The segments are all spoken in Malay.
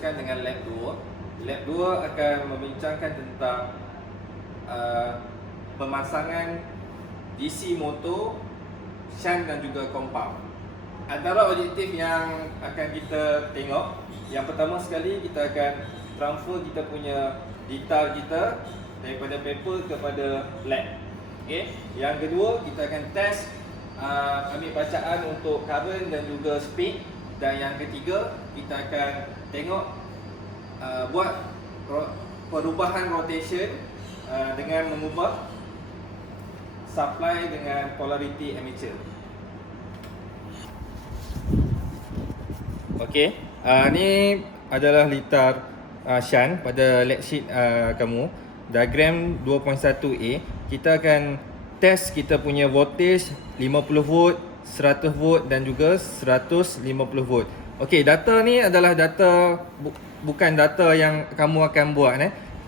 teruskan dengan lab 2. Lab 2 akan membincangkan tentang pemasangan DC motor, shunt dan juga compound. Antara objektif yang akan kita tengok, yang pertama sekali kita akan transfer kita punya data kita daripada paper kepada lab. Okay. Yang kedua, kita akan test ambil bacaan untuk current dan juga speed. Dan yang ketiga, kita akan tengok buat perubahan rotation dengan mengubah supply dengan polarity armature. Okey, ni adalah litar shunt pada lead sheet kamu. Diagram 2.1a. Kita akan test kita punya voltage 50 volt, 100 volt dan juga 150 volt. Okey, data ni adalah data bukan data yang kamu akan buat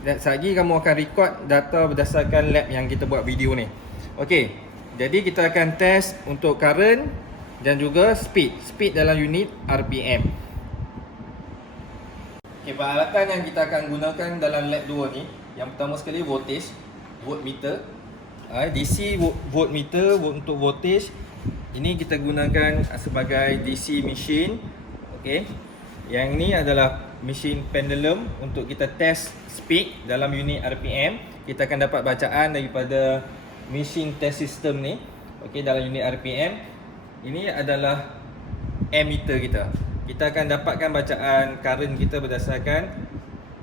Sekejap kamu akan record data berdasarkan lab yang kita buat video ni. Okey, jadi kita akan test untuk current dan juga speed dalam unit RPM. Okey, peralatan yang kita akan gunakan dalam lab 2 ni, yang pertama sekali voltage, voltmeter. DC voltmeter untuk voltage. Ini kita gunakan sebagai DC machine. Okey. Yang ini adalah mesin pendulum untuk kita test speed dalam unit RPM. Kita akan dapat bacaan daripada mesin test system ni. Okey, dalam unit RPM. Ini adalah ammeter kita. Kita akan dapatkan bacaan current kita berdasarkan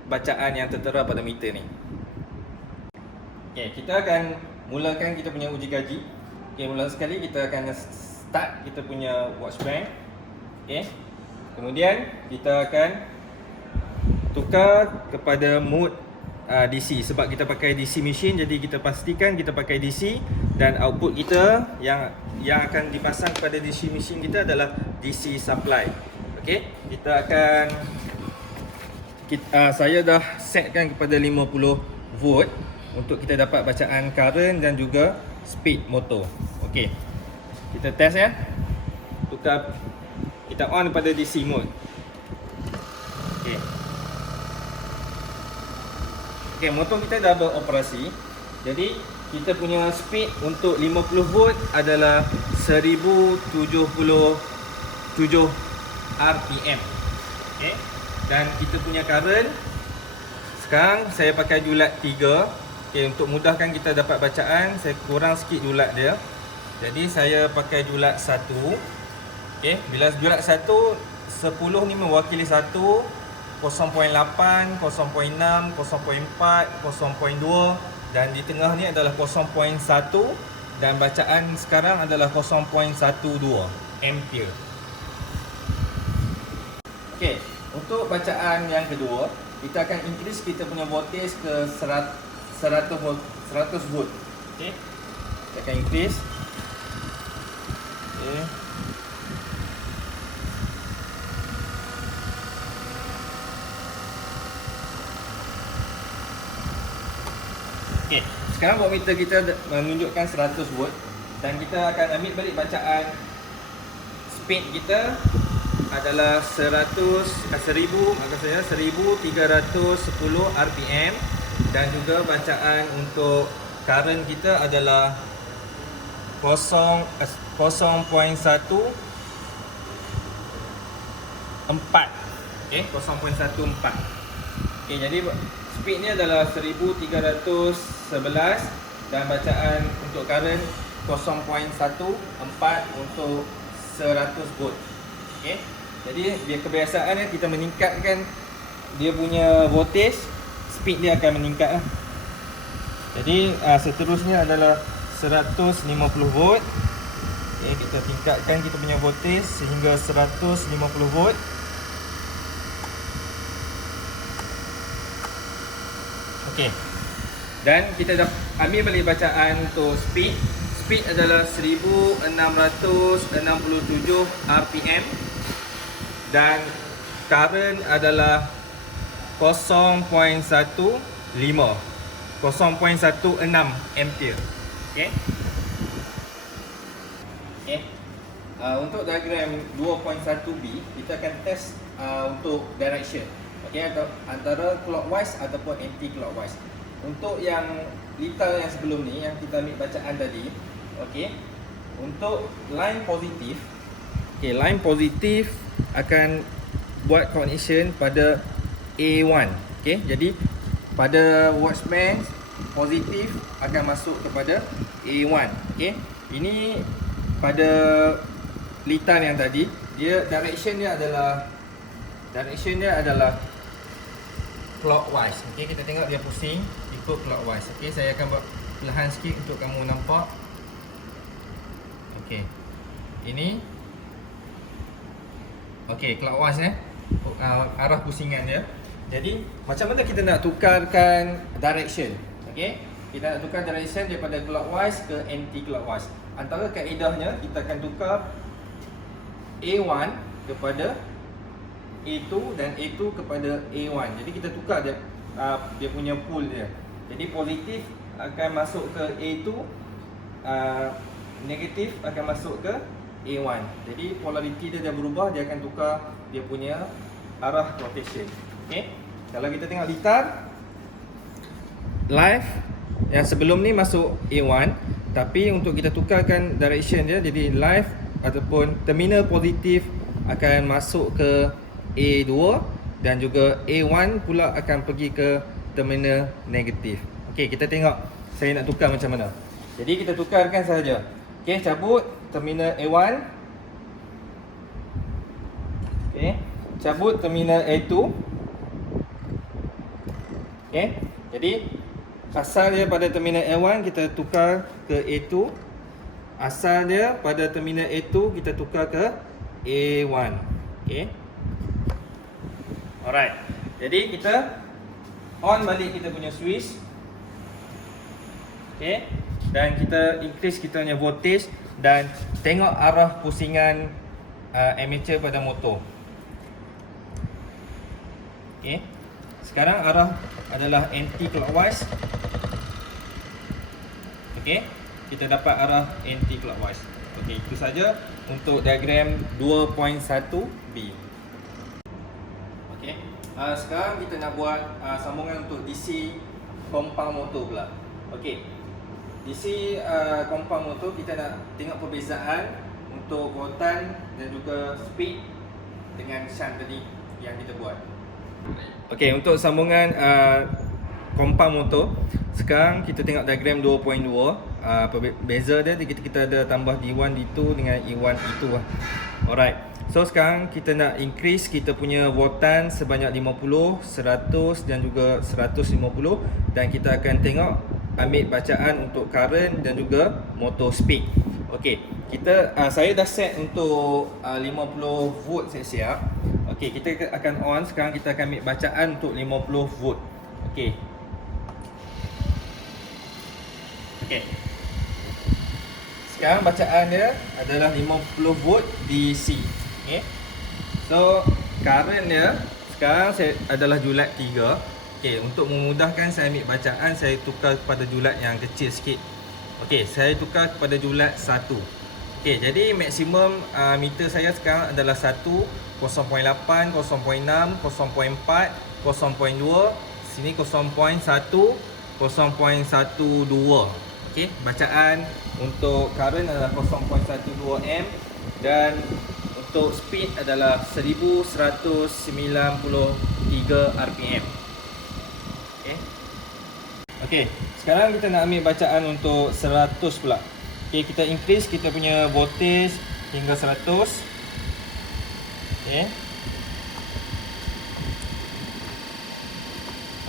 bacaan yang tertera pada meter ni. Okey, kita akan mulakan kita punya uji kaji. Okey, mula sekali kita akan start kita punya watch bank. Okey. Kemudian kita akan tukar kepada mode DC sebab kita pakai DC machine, jadi kita pastikan kita pakai DC dan output kita yang akan dipasang kepada DC machine kita adalah DC supply. Okey, kita akan saya dah setkan kepada 50 volt untuk kita dapat bacaan current dan juga speed motor. Okey. Kita test ya. Tukar, kita on pada DC mode. Okey. Okey, motor kita dah beroperasi. Jadi kita punya speed untuk 50 volt adalah 1077 RPM. Okey. Dan kita punya current sekarang saya pakai julat 3. Okey, untuk mudahkan kita dapat bacaan, saya kurang sikit julat dia. Jadi saya pakai julat 1. Okey, bila julat 1, 10 ni mewakili 1, 0.8, 0.6, 0.4, 0.2 dan di tengah ni adalah 0.1 dan bacaan sekarang adalah 0.12 ampere. Okey, untuk bacaan yang kedua, kita akan increase kita punya voltage ke 100 volt. Okey. Kita akan increase. Okey. Okey, sekarang voltmeter kita menunjukkan 100 volt dan kita akan ambil balik bacaan speed kita adalah 1310 RPM dan juga bacaan untuk current kita adalah 0.14. Okey, 0.14. Okey, jadi speed ni adalah 1311 dan bacaan untuk current 0.14 untuk 100 volt. Okey. Jadi dia kebiasaan kita meningkatkan dia punya voltage, speed dia akan meningkat. Jadi seterusnya adalah 150 volt. Okey, kita tingkatkan kita punya voltage sehingga 150 volt. Okey. Dan kita dah ambil balik bacaan untuk speed. Speed adalah 1667 RPM dan current adalah 0.16 ampere. Okey. Okey. Untuk diagram 2.1b kita akan test untuk direction. Okey, atau antara clockwise ataupun anti clockwise. Untuk yang liter yang sebelum ni yang kita ambil bacaan tadi, okey, untuk line positif, okey, line positif akan buat connection pada A1. Okey, jadi pada watchman positif akan masuk kepada A1. Okey, ini pada litan yang tadi, dia direction dia adalah clockwise. Okey, kita tengok dia pusing ikut clockwise. Okey, saya akan buat perlahan sikit untuk kamu nampak. Okey. Ini okey, clockwise arah pusingan dia. Jadi, macam mana kita nak tukarkan direction? Okey. Kita nak tukar direction daripada clockwise ke anti clockwise. Antara kaedahnya kita akan tukar A1 kepada A2 dan A2 kepada A1. Jadi kita tukar dia punya pool dia. Jadi positif akan masuk ke A2, negatif akan masuk ke A1. Jadi polariti dia dah berubah, dia akan tukar dia punya arah rotation. Okey. Kalau kita tengok litar live yang sebelum ni masuk A1, tapi untuk kita tukarkan direction dia, jadi live ataupun terminal positif akan masuk ke A2 dan juga A1 pula akan pergi ke terminal negatif. Okey, kita tengok saya nak tukar macam mana. Jadi kita tukarkan saja. Okey, cabut terminal A1. Okey, cabut terminal A2. Okey, jadi asal dia pada terminal A1 kita tukar ke A2. Asal dia pada terminal A2 kita tukar ke A1. Okey. Alright. Jadi kita on balik kita punya switch. Okey. Dan kita increase kita punya voltage dan tengok arah pusingan armature pada motor. Okey. Sekarang arah adalah anti clockwise. Okey. Kita dapat arah anti clockwise. Okey, itu saja untuk diagram 2.1b. Sekarang kita nak buat sambungan untuk DC compound motor pula. Okey. DC compound motor kita nak tengok perbezaan untuk voltan dan juga speed dengan shunt tadi yang kita buat. Okey, untuk sambungan compound motor, sekarang kita tengok diagram 2.2. Beza dia kita ada tambah D1 D2 dengan E1 E2 lah. Alright. So sekarang kita nak increase kita punya voltan sebanyak 50, 100 dan juga 150 dan kita akan tengok ambil bacaan untuk current dan juga motor speed. Okey, saya dah set untuk 50 volt siap-siap. Okey, kita akan on. Sekarang kita akan ambil bacaan untuk 50 volt. Okey. Okey. Sekarang bacaan dia adalah 50 volt DC. Okay. So current dia sekarang adalah julat 3. Okay, untuk memudahkan saya ambil bacaan, saya tukar kepada julat yang kecil sikit. Okay, saya tukar kepada julat 1. Okay, jadi maksimum meter saya sekarang adalah 1, 0.8, 0.6, 0.4, 0.2. Sini 0.1, 0.12. Okay, bacaan untuk current adalah 0.12 amp dan untuk speed adalah 1193 RPM. Okey. Okey, sekarang kita nak ambil bacaan untuk 100 pula. Okey, kita increase kita punya voltage hingga 100. Okey.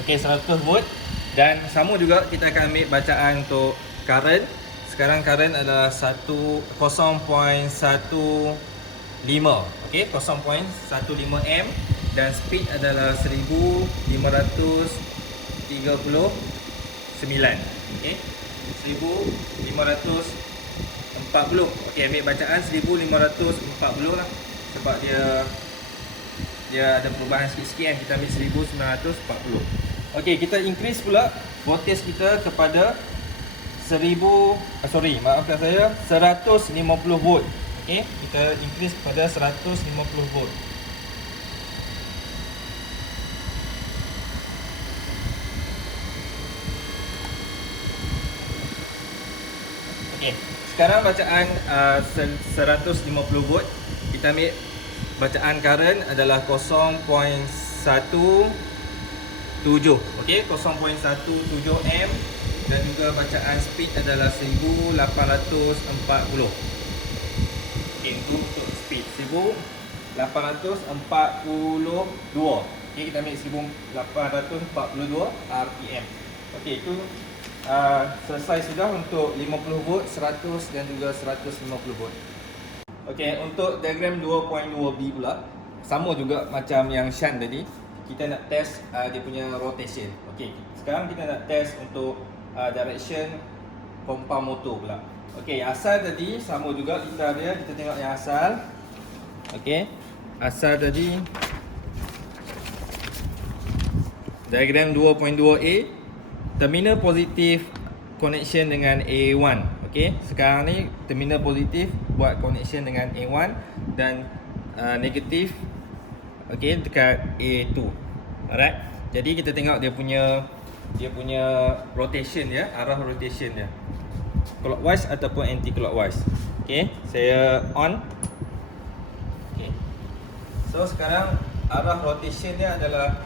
Okey, 100 volt dan sama juga kita akan ambil bacaan untuk current. Sekarang current adalah 0.15. Okey, 0.15 amp dan speed adalah 1539. Okey, 1540. Okey, ambil bacaan 1540 lah sebab dia ada perubahan sikit-sikit kan. Kita ambil 1940. Okey, kita increase pula voltage kita kepada 150 volt. Okey, kita increase kepada 150 volt. Okey. Sekarang bacaan 150 volt. Kita ambil bacaan current adalah 0.17. Okey, 0.17 amp dan juga bacaan speed adalah 1840. Okey, itu untuk speed 1842. Okey, kita ambil 1842 RPM. Okey, itu selesai sudah untuk 50 volt, 100 dan juga 150 volt. Okey, untuk diagram 2.2B pula, sama juga macam yang shunt tadi. Kita nak test dia punya rotation. Okey, sekarang kita nak test untuk direction compound motor pula. Okey, asal tadi sama juga litar dia. Kita tengok yang asal. Okey, asal tadi diagram 2.2A, terminal positif connection dengan A1. Okey, sekarang ni terminal positif buat connection dengan A1 dan negatif okey dekat A2. Alright. Jadi kita tengok dia punya rotation dia, arah rotation dia. Clockwise ataupun anti clockwise. Okey, saya on. Okey. So sekarang arah rotation dia adalah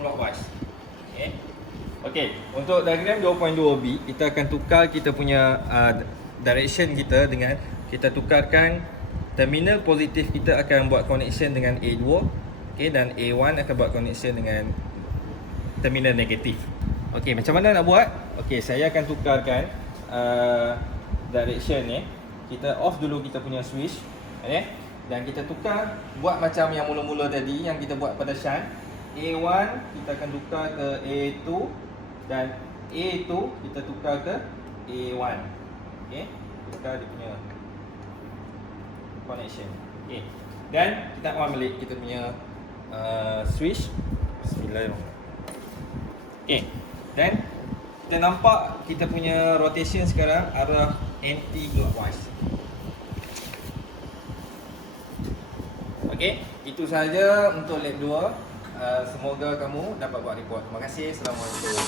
clockwise. Okey. Okey, untuk diagram 2.2B kita akan tukar kita punya direction kita dengan kita tukarkan terminal positif kita akan buat connection dengan A2, okey, dan A1 akan buat connection dengan terminal negatif. Okey, macam mana nak buat? Okey, saya akan tukarkan direction ni. Kita off dulu kita punya switch, okey. Dan kita tukar buat macam yang mula-mula tadi yang kita buat pada shunt. A1 kita akan tukar ke A2 dan A2 kita tukar ke A1. Okey, tukar dia punya connection. Okey. Dan kita on balik kita punya switch. Bismillahirrahmanirrahim. Okey. Dan kita nampak kita punya rotation sekarang arah anti clockwise. Okey, itu sahaja untuk lab 2. Semoga kamu dapat buat report. Terima kasih. Assalamualaikum.